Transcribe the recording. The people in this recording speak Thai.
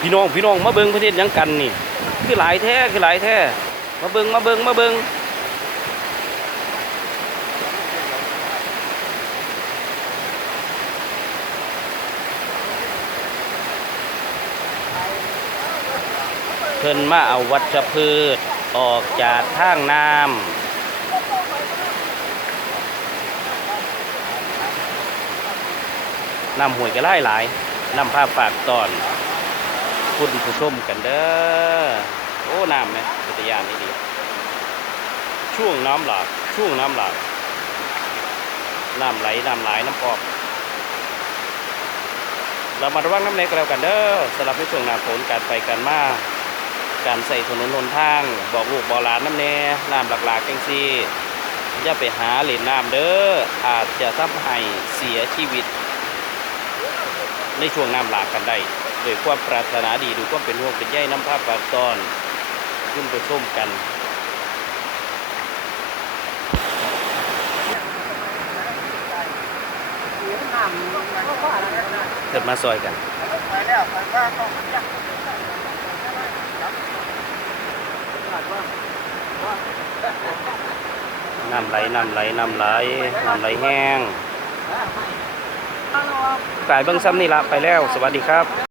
พี่น้องพี่น้องมาเบิงประเทศยังกันนี่ คือหลายแท้คือหลายแท้มาเบิงมาเบิงมาเบิงเพิ่นมาเอาวัชพืชออกจากทางน้ำน้ำห่วยก็ไล่หลายน้ำผ้าฝากตอน คุณผู้ชมกันเด้อ โอ้น้ำไหมปัตยานนี่ดี ช่วงน้ำหลาก ช่วงน้ำหลาก น้ำไหล น้ำไหลน้ำออก เรามาระวังน้ำในก็แล้วกันเด้อสำหรับในช่วงหน้าฝนการไปการมา การใส่ถนนหนทาง บอกลูกบอกหลานน้ำแน่น้ำหลากๆจังซี่อย่าไปหาเหรียญน้ำเด้อ อาจจะทำให้เสียชีวิต ในช่วงน้ำหลากกันได้ โดยความปรารถนาดีดูความเป็นห่วงเป็นใยน้ำภาพบางตอนขึ้นไปชมกันเกิดมาซอยกันไปแล้วไปว่าต้องยักน้ำไหลน้ำไหลน้ำไหลน้ำไหลแห้งกายเบิ้องซ้ำนี่ละไปแล้ว สวัสดีครับ